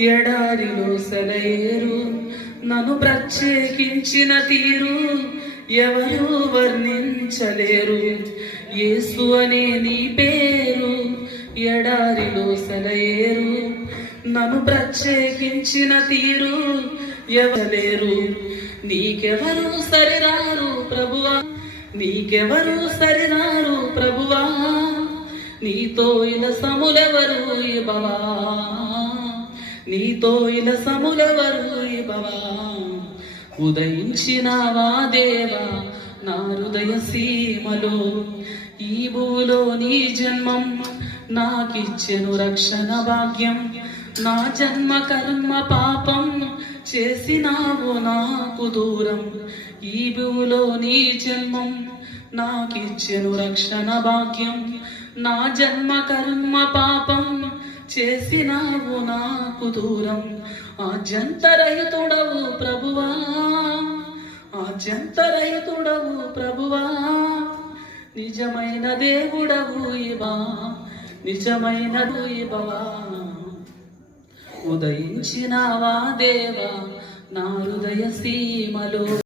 ఎడారిలో సెలయేరు నన్ను ప్రత్యేకించిన తీరు ఎవరు వర్ణించలేరు. యేసు అనే నీ పేరు ఎడారిలో సెలయేరు నన్ను ప్రత్యేకించిన తీరు ఎవలేరు. నీకెవరు సరిరారు ప్రభువా, నీకెవరు సరిరారు ప్రభువా, నీతో ఇలా సములెవరు ఇబవా, నీతో ఇలా సములెవరు ఇబవా. ఉదయించినావా దేవా నా హృదయ సీమలో, ఈ భూలో నీ జన్మం నాకిచ్చెను రక్షణ భాగ్యం. నా జన్మ కర్మ పాపం చేసినావు నాకు దూరం, ఈ భూలో నీ జన్మం నాకిచ్చెను రక్షణ భాగ్యం. నా జన్మ కర్మ పాపం చేసినావు నాకు దూరం. ఆద్యంతరహితుడవు ప్రభువా, ఆద్యంతరహితుడవు ప్రభువా, నిజమైన దేవుడవు ఇవా, నిజమైన ఇవా. ఉదయించినావా దేవా నా హృదయ సీమలో.